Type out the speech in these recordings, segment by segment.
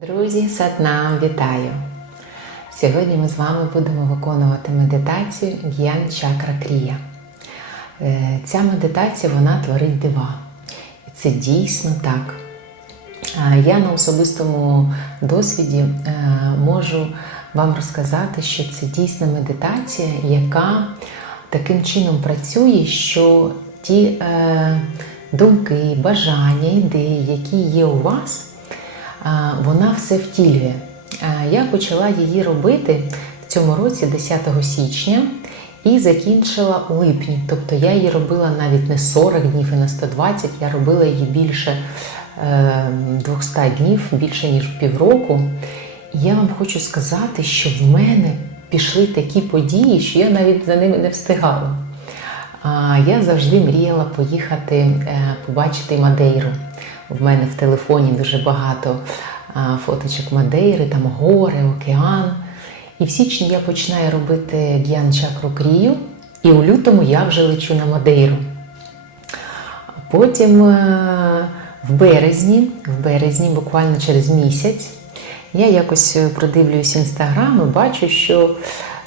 Друзі, Сатнам, вітаю! Сьогодні ми з вами будемо виконувати медитацію Г'ян Чакра Крія. Е, Ця медитація вона творить дива. І це дійсно так. Я на особистому досвіді е, можу вам розказати, що це дійсна медитація, яка таким чином працює, що ті е, думки, бажання, ідеї, які є у вас, вона все втілює. Я почала її робити в цьому році, 10 січня, і закінчила у липні. Тобто я її робила навіть не 40 днів і не 120, я робила її більше е, 200 днів, більше ніж півроку. Я вам хочу сказати, що в мене пішли такі події, що я навіть за ними не встигала. Я завжди мріяла поїхати е, побачити Мадейру. В мене в телефоні дуже багато фоточок Мадейри, там гори, океан. І в січні я починаю робити г'ян чакру крію, і у лютому я вже лечу на Мадейру. Потім е, в березні, в березні, буквально через місяць, я якось продивлююсь інстаграм і бачу, що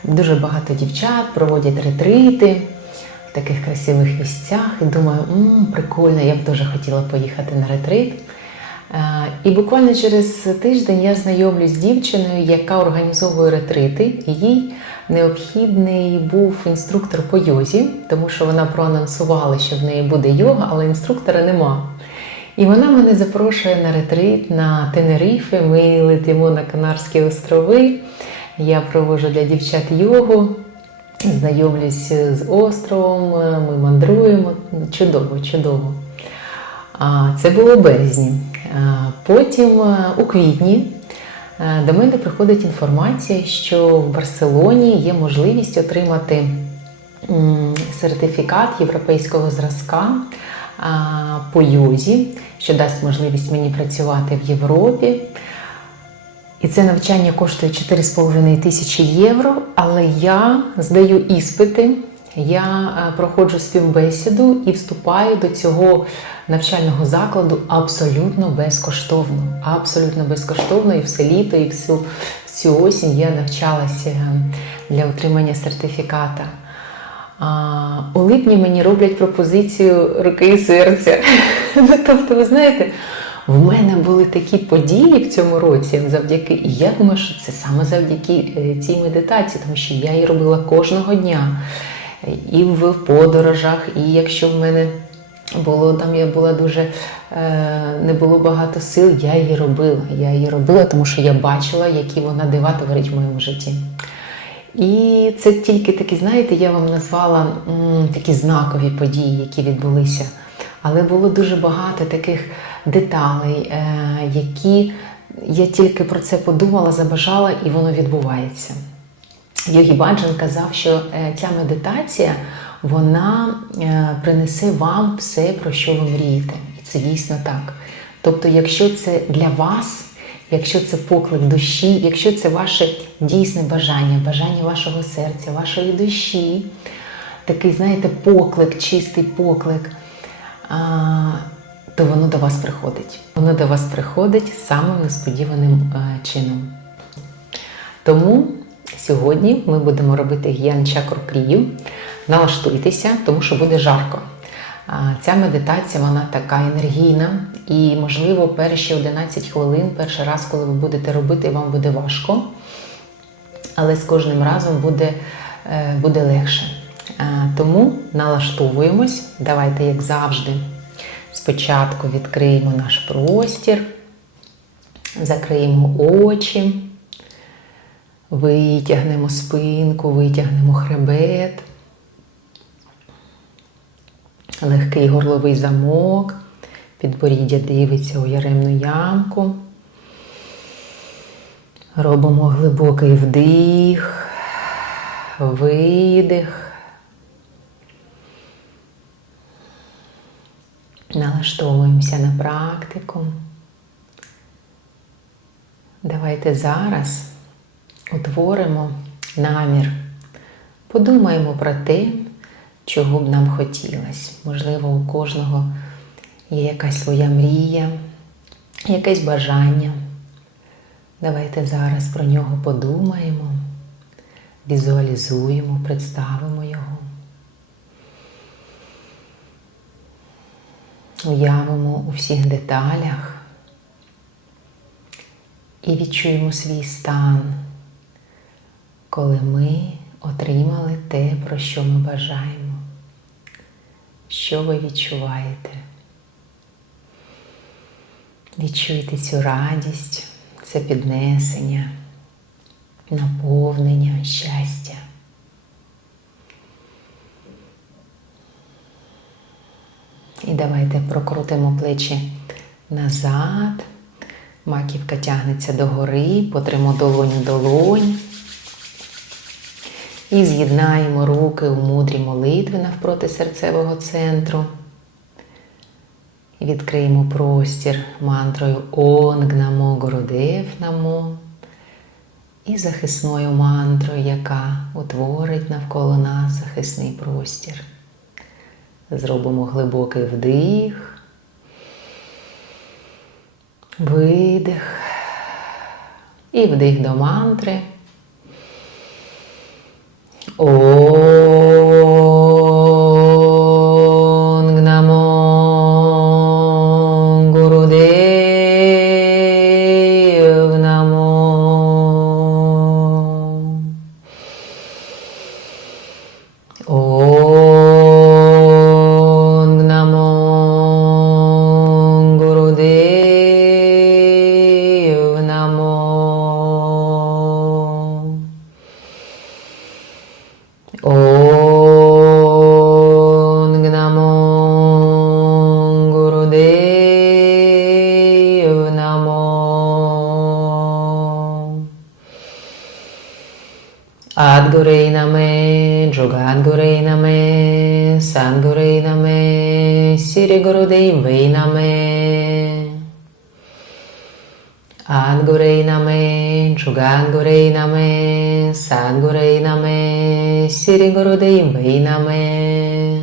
дуже багато дівчат проводять ретрити в таких красивих місцях. І думаю, М, прикольно, я б дуже хотіла поїхати на ретрит. Е, І буквально через тиждень я знайомлюсь з дівчиною, яка організовує ретрити. Їй необхідний був інструктор по йозі, тому що вона проанонсувала, що в неї буде йога, але інструктора нема. І вона мене запрошує на ретрит на Тенерифе. Ми летимо на Канарські острови. Я провожу для дівчат йогу, знайомлюсь з островом, ми мандруємо. Чудово, чудово. Це було в березні. Потім е, у квітні е, до мене приходить інформація, що в Барселоні є можливість отримати сертифікат європейського зразка по йозі, що дасть можливість мені працювати в Європі. І це навчання коштує 4,5 тисячі євро, але я здаю іспити, я е, проходжу співбесіду і вступаю до цього навчального закладу абсолютно безкоштовно. Абсолютно безкоштовно і все літо, і всю, всю осінь я навчалася для отримання сертифіката. А, у липні мені роблять пропозицію руки і серця. Ну, тобто, ви знаєте, в мене були такі події в цьому році завдяки, і я думаю, що це саме завдяки е, цій медитації, тому що я її робила кожного дня. І в подорожах, і якщо в мене було там, я була дуже е, не було багато сил, я її робила. Я її робила, тому що я бачила, які вона дива творить в моєму житті. І це тільки такі, знаєте, я вам назвала такі знакові події, які відбулися. Але було дуже багато таких деталей, е, які я тільки про це подумала, забажала, і воно відбувається. Йогі Баджан казав, що е, ця медитація вона е, принесе вам все, про що ви мрієте. І це дійсно так. Тобто, якщо це для вас, якщо це поклик душі, якщо це ваше дійсне бажання, бажання вашого серця, вашої душі, такий, знаєте, поклик, чистий поклик, то воно до вас приходить. Воно до вас приходить самим несподіваним е, чином. Тому сьогодні ми будемо робити г'ян чакру крію. Налаштуйтеся, тому що буде жарко. Ця медитація вона така енергійна, і, можливо, перші 11 хвилин, перший раз, коли ви будете робити, вам буде важко, але з кожним разом буде, е, буде легше. Тому налаштовуємось. Давайте, як завжди, спочатку відкриємо наш простір, закриємо очі. Витягнемо спинку, витягнемо хребет, легкий горловий замок, підборіддя дивиться у яремну ямку. Робимо глибокий вдих, видих. Налаштовуємося на практику. Давайте зараз утворимо намір, подумаємо про те, чого б нам хотілося. Можливо, у кожного є якась своя мрія, якесь бажання. Давайте зараз про нього подумаємо, візуалізуємо, представимо його. Уявимо у всіх деталях і відчуємо свій стан, коли ми отримали те, про що ми бажаємо. Що ви відчуваєте? Відчуйте цю радість, це піднесення, наповнення, щастя. І давайте прокрутимо плечі назад. Маківка тягнеться догори, потримо долоню долонь. І з'єднаємо руки у мудрій молитві навпроти серцевого центру. Відкриємо простір мантрою Онг Намо Городев Намо і захисною мантрою, яка утворить навколо нас захисний простір. Зробимо глибокий вдих, видих. І вдих до мантри. Онг Сірі Гурудевей наме.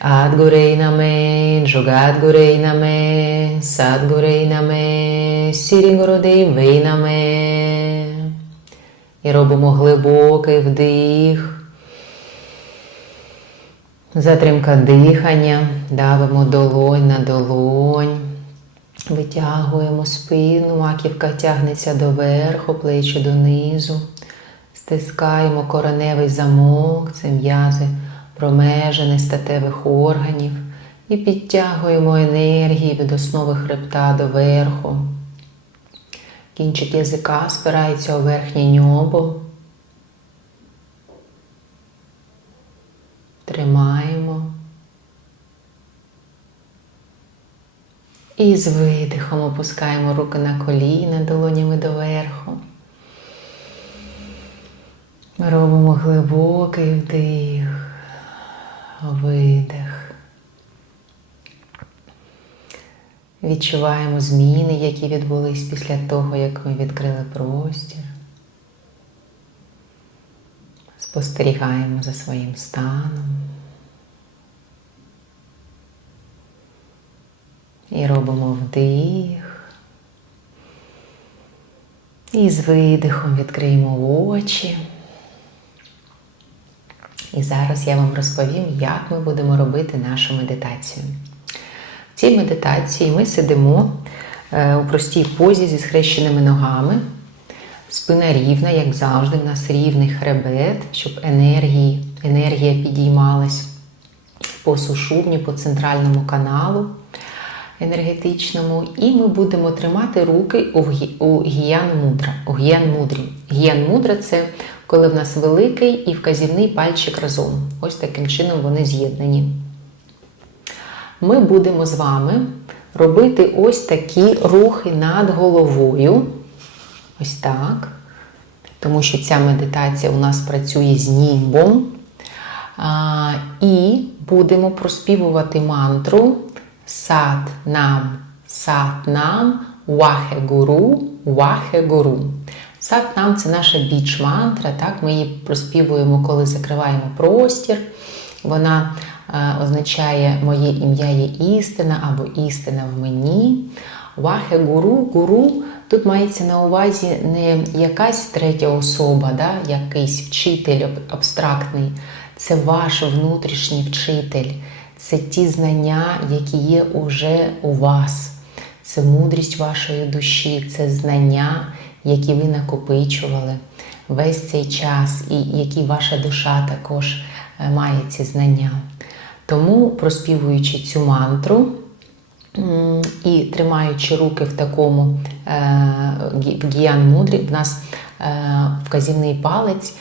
Адгурей наме, Джугадгурей наме, Садгурей наме, Сірі Гурудевей наме. І робимо глибокий вдих. Затримка дихання, давимо долонь на долонь. Витягуємо спину, маківка тягнеться доверху, плечі донизу. Стискаємо кореневий замок, це м'язи промежини статевих органів. І підтягуємо енергії від основи хребта до верху. Кінчик язика спирається у верхнє ньобо. Тримаємо. І з видихом опускаємо руки на коліна долонями доверху. Ми робимо глибокий вдих, видих. Відчуваємо зміни, які відбулись після того, як ми відкрили простір. Спостерігаємо за своїм станом. І робимо вдих. І з видихом відкриємо очі. І зараз я вам розповім, як ми будемо робити нашу медитацію. В цій медитації ми сидимо е, у простій позі зі схрещеними ногами. Спина рівна, як завжди, в нас рівний хребет, щоб енергії, енергія підіймалась по сушубні, по центральному каналу енергетичному. І ми будемо тримати руки у гі- у гіян мудра. У гіян мудрі. Гіян мудра це коли в нас великий і вказівний пальчик разом. Ось таким чином вони з'єднані. Ми будемо з вами робити ось такі рухи над головою. Ось так. Тому що ця медитація у нас працює з німбом. А, і будемо проспівувати мантру Сат нам, сат нам, вахе гуру, вахе гуру. Сат нам це наша біч-мантра, так? ми її проспівуємо, коли закриваємо простір. Вона е, означає моє ім'я є істина або істина в мені. Вахе гуру, гуру тут мається на увазі не якась третя особа, да, якийсь вчитель абстрактний. Це ваш внутрішній вчитель, це ті знання, які є уже у вас. Це мудрість вашої душі, це знання, які ви накопичували весь цей час, і які ваша душа також е, має ці знання. Тому, проспівуючи цю мантру і тримаючи руки в такому е, в гіян мудрі, в нас е, вказівний палець,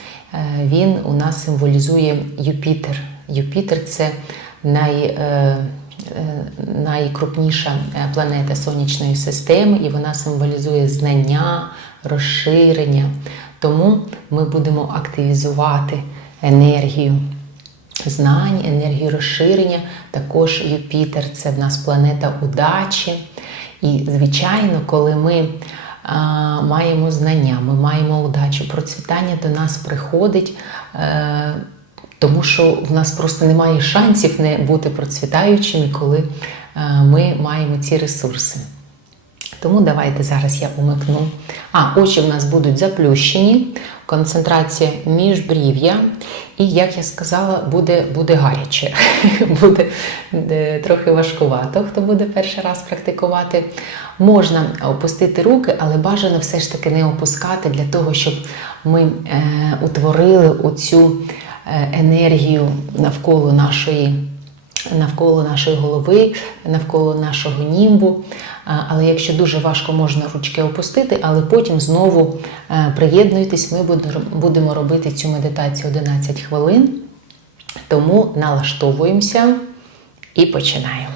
він у нас символізує Юпітер. Юпітер це най, найкрупніша планета сонячної системи, і вона символізує знання, розширення. Тому ми будемо активізувати енергію знань, енергію розширення. Також Юпітер це в нас планета удачі. І, звичайно, коли ми а, маємо знання, ми маємо удачу, процвітання до нас приходить. Е, тому що в нас просто немає шансів не бути процвітаючими, коли е, ми маємо ці ресурси. Тому давайте зараз я умикну. А, очі в нас будуть заплющені, концентрація міжбрів'я. І, як я сказала, буде, буде гаряче. буде е, трохи важкувато, хто буде перший раз практикувати. Можна опустити руки, але бажано все ж таки не опускати для того, щоб ми е, утворили оцю е, енергію навколо нашої навколо нашої голови, навколо нашого німбу. Але якщо дуже важко, можна ручки опустити, але потім знову е, приєднуйтесь, ми будемо- будемо робити цю медитацію 11 хвилин. Тому налаштовуємося і починаємо.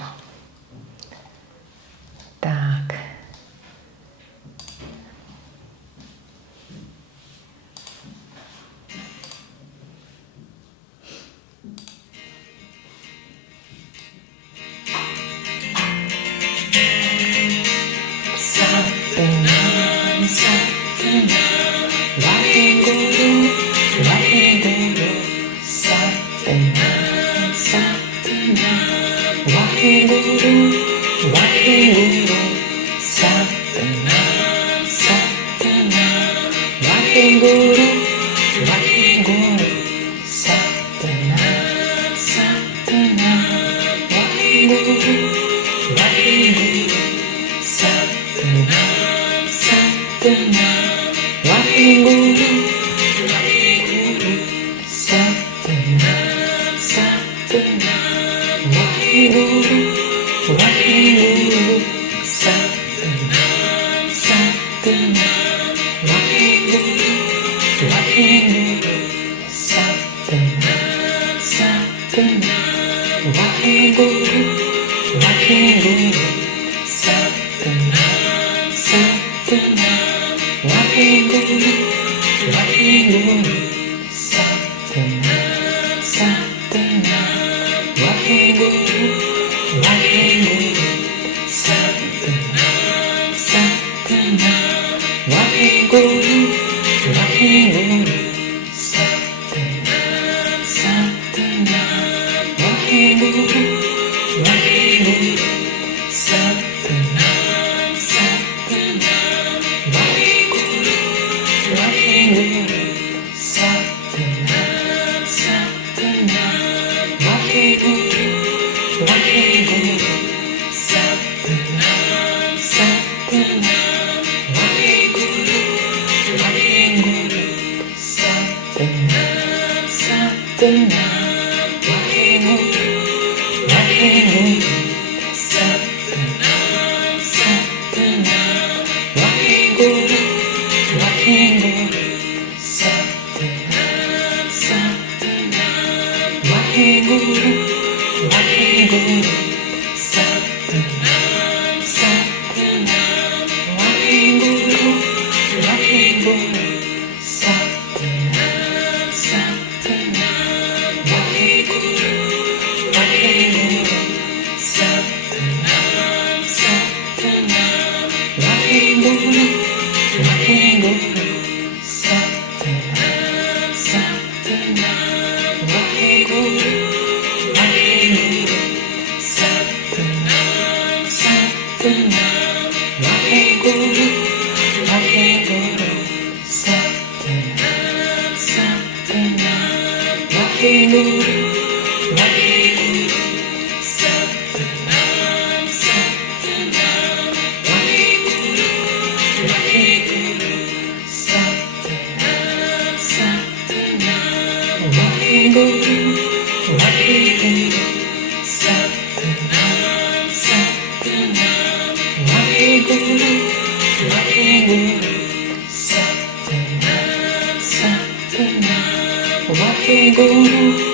Yeah. তোমাকে গৌরব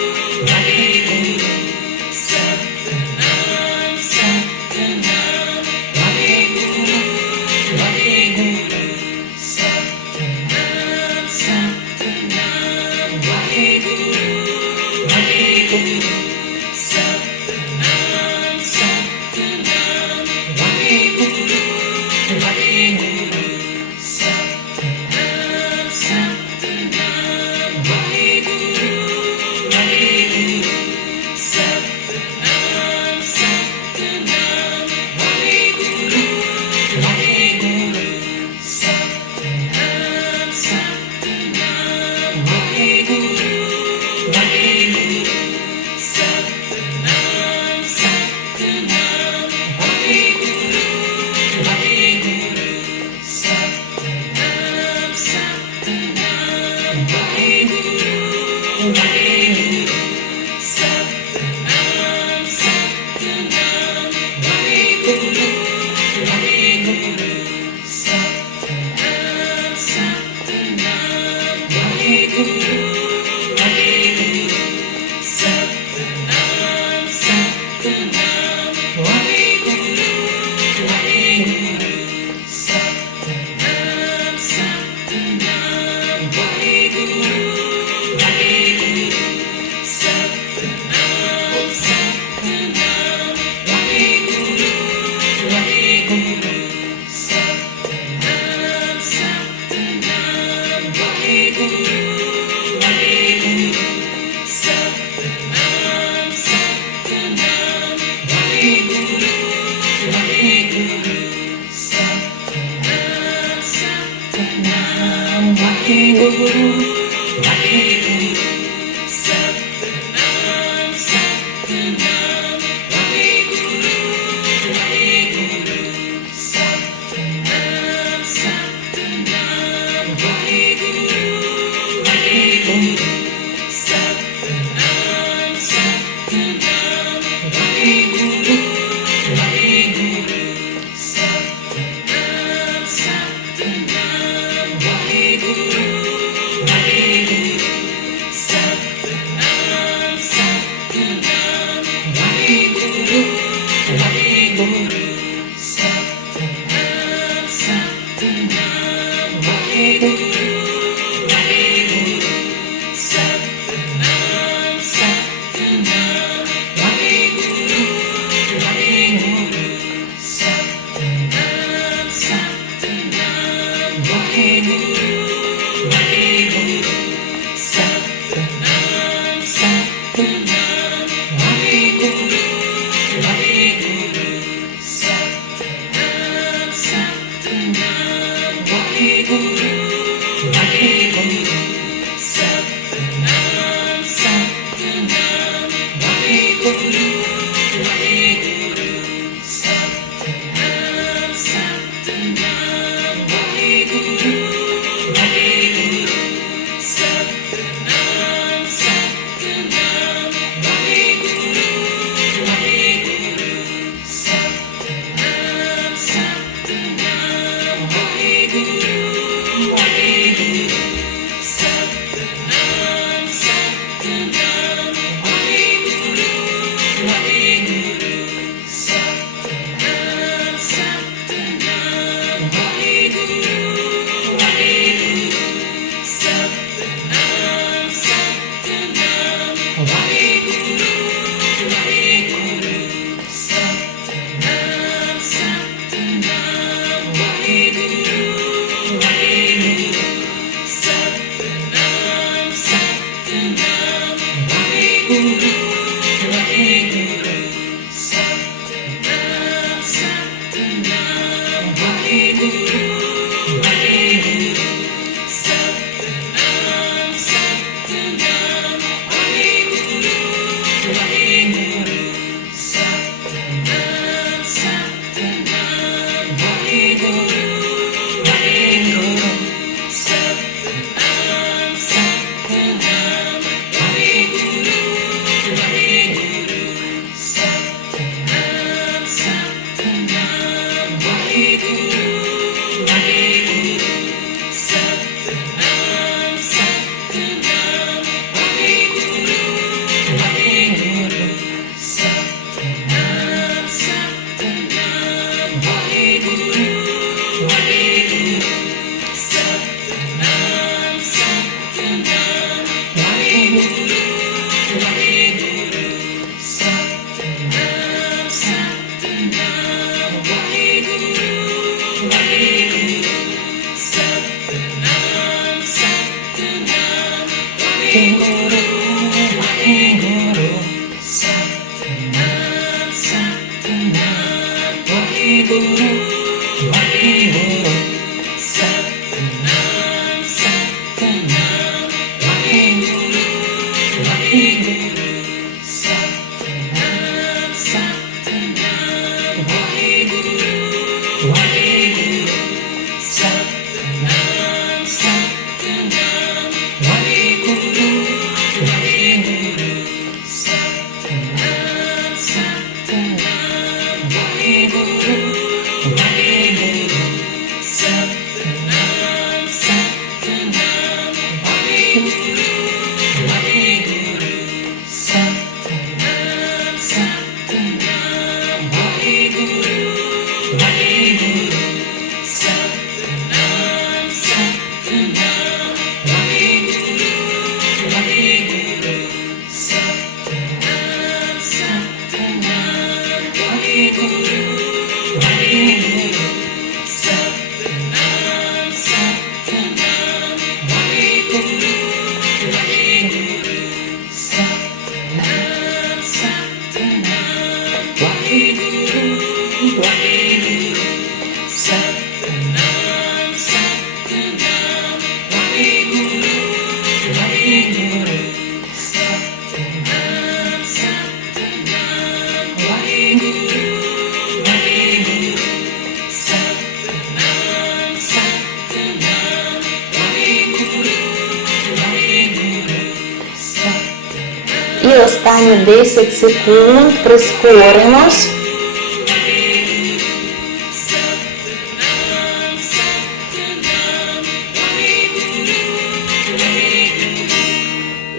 секунд прискоримось.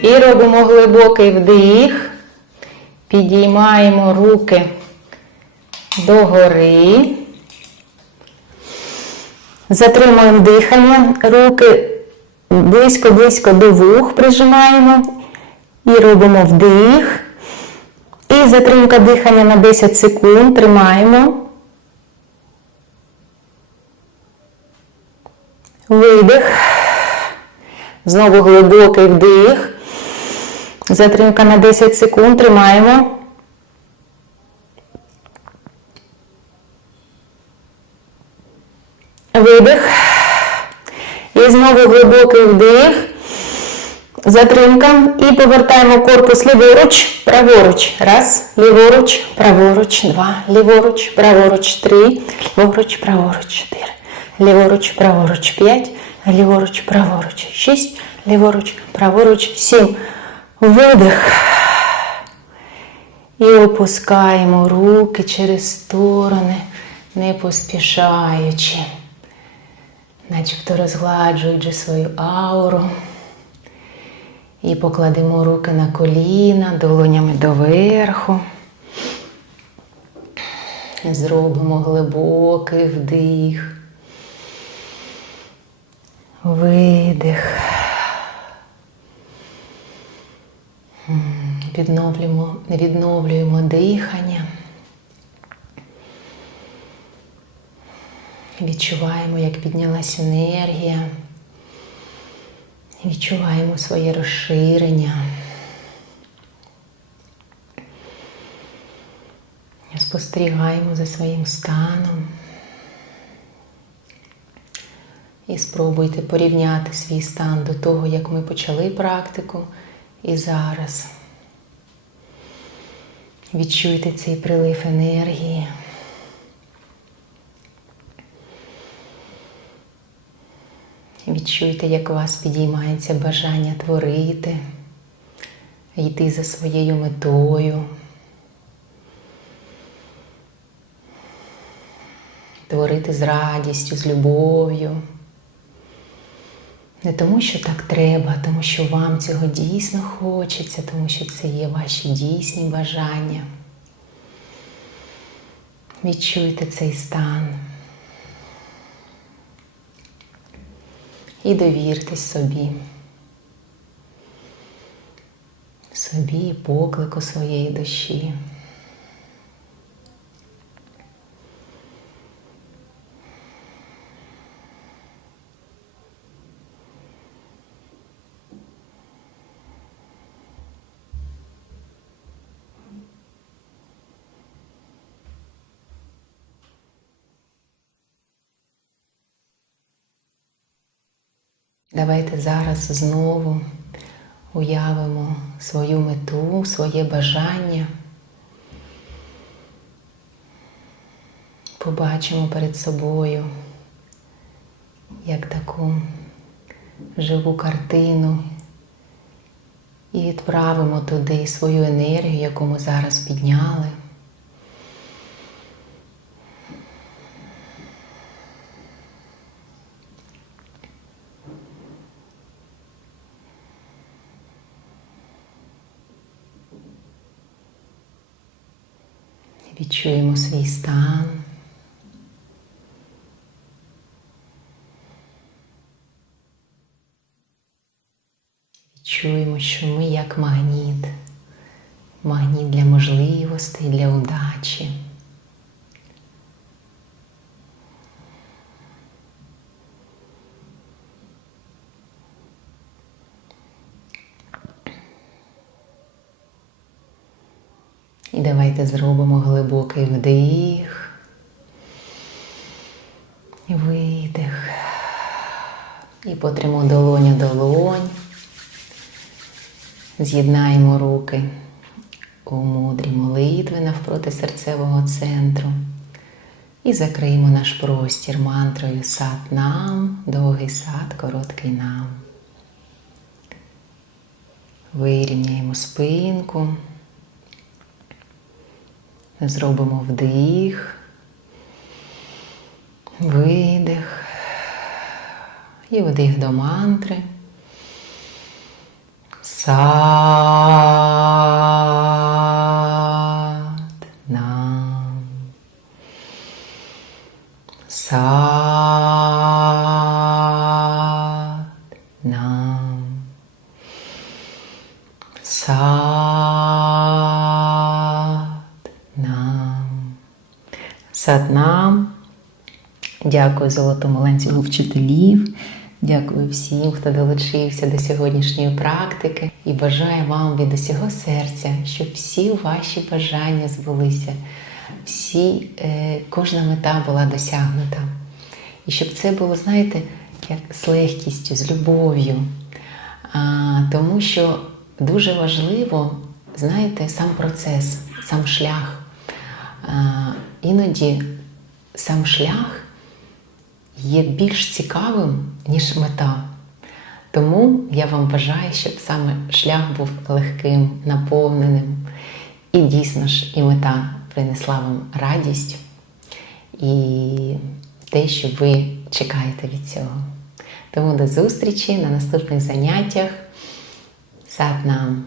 І робимо глибокий вдих. Підіймаємо руки догори. Затримуємо дихання, руки близько-близько до вух прижимаємо. І робимо вдих. І затримка дихання на 10 секунд. Тримаємо. Видих. Знову глибокий вдих. Затримка на 10 секунд. Тримаємо. Видих. І знову глибокий вдих. Затримка. І повертаємо корпус ліворуч, праворуч. Раз, ліворуч, праворуч, два, ліворуч, праворуч, три, ліворуч, праворуч, чотири, ліворуч, праворуч, п'ять, ліворуч, праворуч, шість, ліворуч, праворуч, сім. Видих. І опускаємо руки через сторони, не поспішаючи, начебто розгладжуючи свою ауру. І покладемо руки на коліна, долонями доверху. Зробимо глибокий вдих. Видих. Відновлюємо, відновлюємо дихання. Відчуваємо, як піднялася енергія. Відчуваємо своє розширення. Спостерігаємо за своїм станом. І спробуйте порівняти свій стан до того, як ми почали практику і зараз. Відчуйте цей прилив енергії. Відчуйте, як у вас підіймається бажання творити, йти за своєю метою. Творити з радістю, з любов'ю. Не тому, що так треба, а тому що вам цього дійсно хочеться, тому що це є ваші дійсні бажання. Відчуйте цей стан. І довіртесь собі. Собі, поклику своєї душі. Давайте зараз знову уявимо свою мету, своє бажання. Побачимо перед собою як таку живу картину і відправимо туди свою енергію, яку ми зараз підняли. Відчуємо свій стан. Відчуємо, що ми як магніт, магніт для можливостей, для удачі. І давайте зробимо глибокий вдих і видих. І потримо долоня долонь. З'єднаємо руки у мудрі молитви навпроти серцевого центру. І закриємо наш простір мантрою сад нам, довгий сад, короткий нам. Вирівняємо спинку. Зробимо вдих, видих. І вдих до мантри. Сад нам. Сад нам. Сад нам. Нам. Дякую золотому ланцюгу вчителів. Дякую всім, хто долучився до сьогоднішньої практики і бажаю вам від усього серця, щоб всі ваші бажання збулися, всі, е, кожна мета була досягнута. І щоб це було, знаєте, як з легкістю, з любов'ю. А, тому що дуже важливо, знаєте, сам процес, сам шлях. А, іноді сам шлях є більш цікавим, ніж мета. Тому я вам бажаю, щоб саме шлях був легким, наповненим. І дійсно ж і мета принесла вам радість і те, що ви чекаєте від цього. Тому до зустрічі на наступних заняттях. Сад нам!